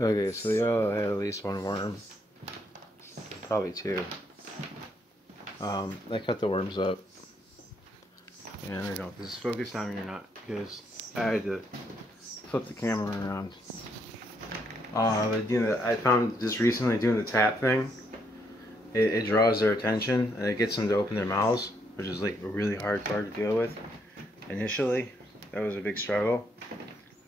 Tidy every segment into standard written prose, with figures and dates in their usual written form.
Okay, so they all had at least one worm, probably two. I cut the worms up, and I don't know if this is focused on me or not because I had to flip the camera around. I found just recently doing the tap thing. It draws their attention and it gets them to open their mouths, which is like a really hard part to deal with. Initially, that was a big struggle.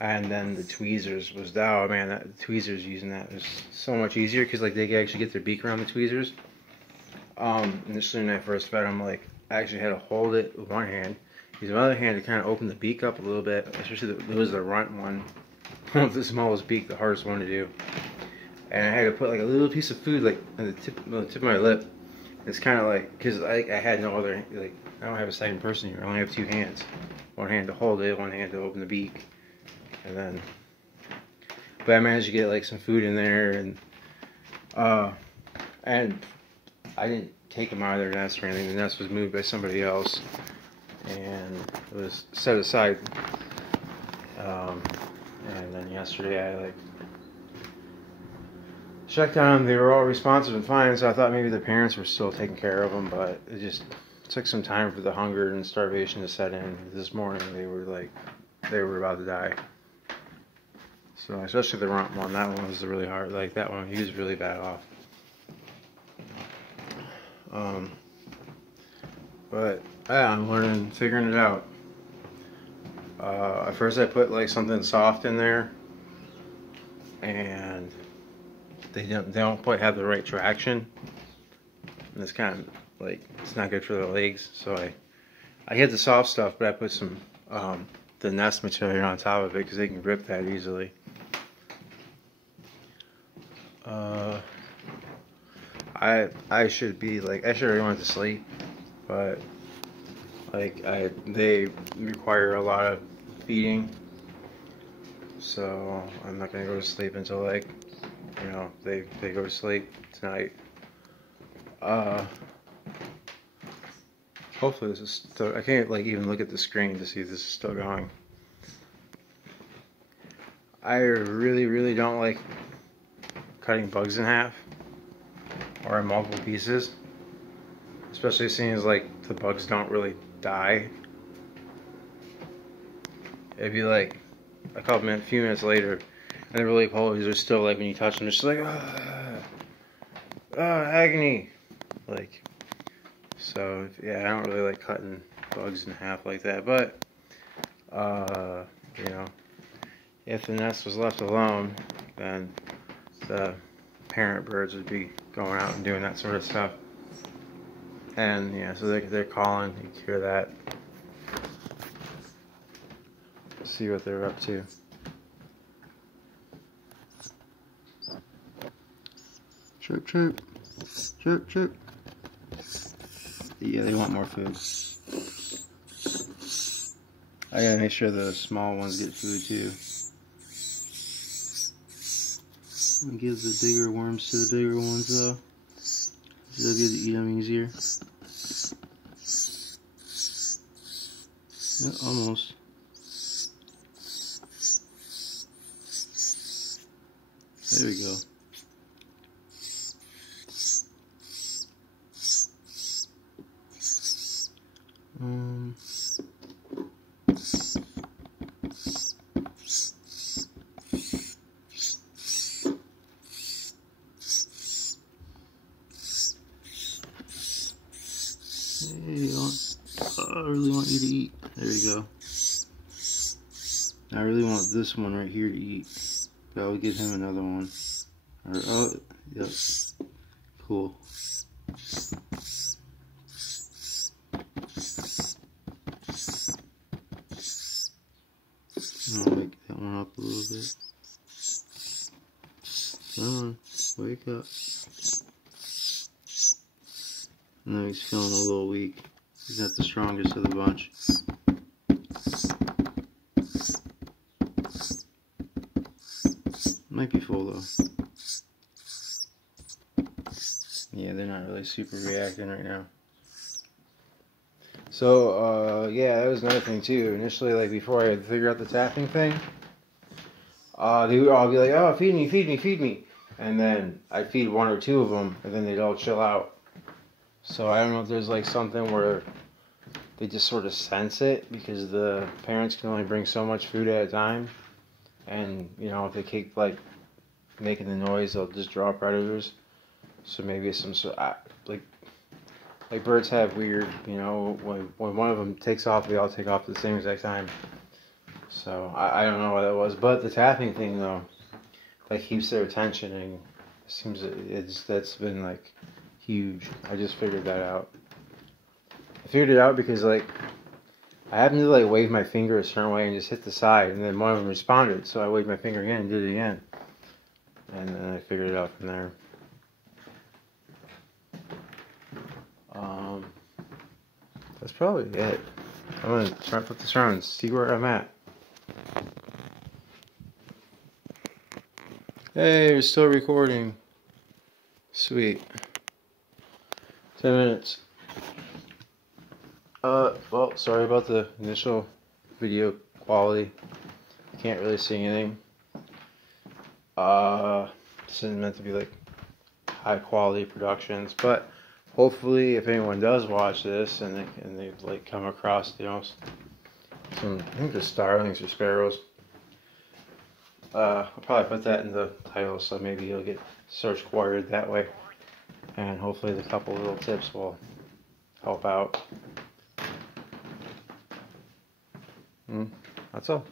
And then the tweezers was, oh man, the tweezers using that was so much easier because like they could actually get their beak around the tweezers. Initially when I first fed them, like I actually had to hold it with one hand, use my other hand to kind of open the beak up a little bit, especially it was the runt one. The smallest beak, the hardest one to do. And I had to put like a little piece of food like on the tip of my lip. It's kind of like, because I had no other, like I don't have a second person here, I only have two hands. One hand to hold it, one hand to open the beak. And then, but I managed to get like some food in there, and I didn't take them out of their nest or anything. The nest was moved by somebody else, and it was set aside. And then yesterday I like checked on them. They were all responsive and fine, so I thought maybe the parents were still taking care of them, but it just took some time for the hunger and starvation to set in. This morning they were about to die. So especially the runt one, that one was really hard. Like that one, he was really bad off. But yeah, I'm learning, figuring it out. At first I put like something soft in there, and they don't quite have the right traction. And it's kind of like, it's not good for their legs. So I hit the soft stuff, but I put some the nest material on top of it because they can grip that easily. I should already went to sleep, but like they require a lot of feeding, so I'm not gonna go to sleep until like, you know, they go to sleep tonight. Hopefully this is still, I can't like even look at the screen to see if this is still going. I really don't like cutting bugs in half or in multiple pieces, especially seeing as like the bugs don't really die. It'd be like a few minutes later, and the really pulleys are still like when you touch them, it's just like agony. Like, so yeah, I don't really like cutting bugs in half like that. But you know, if the nest was left alone, then the parent birds would be going out and doing that sort of stuff. And yeah, so they're calling. You can hear that. See what they're up to. Chirp, chirp. Chirp, chirp. Yeah, they want more food. I gotta make sure the small ones get food too. And give the bigger worms to the bigger ones though. They'll get to eat them easier. Yeah, almost. There we go. I really want you to eat. There you go. I really want this one right here to eat. But I'll get him another one. Or, oh, yep. Cool. I'll wake that one up a little bit. Come on, wake up. No, he's feeling a little weak. He's not the strongest of the bunch. Might be full though. Yeah, they're not really super reacting right now. So, yeah, that was another thing too. Initially, like before I had to figure out the tapping thing, they would all be like, "Oh, feed me, feed me, feed me," and then I'd feed one or two of them, and then they'd all chill out. So I don't know if there's like something where they just sort of sense it because the parents can only bring so much food at a time, and you know if they keep like making the noise, they'll just draw predators. So maybe it's some sort like birds have weird, you know, when one of them takes off, they all take off at the same exact time. So I don't know what that was, but the tapping thing though, like keeps their attention, and it seems that's been like huge. I just figured that out. I figured it out because like I happened to like wave my finger a certain way and just hit the side, and then one of them responded, so I waved my finger again and did it again, and then I figured it out from there. That's probably it. I'm gonna try to put this around and see where I'm at. Hey, we're still recording. Sweet. 10 minutes. Well, sorry about the initial video quality. Can't really see anything. This isn't meant to be like high quality productions, but hopefully if anyone does watch this and they like come across, you know, some, I think they're starlings or sparrows. I'll probably put that in the title, so maybe you'll get search queried that way. And hopefully the couple little tips will help out. That's all.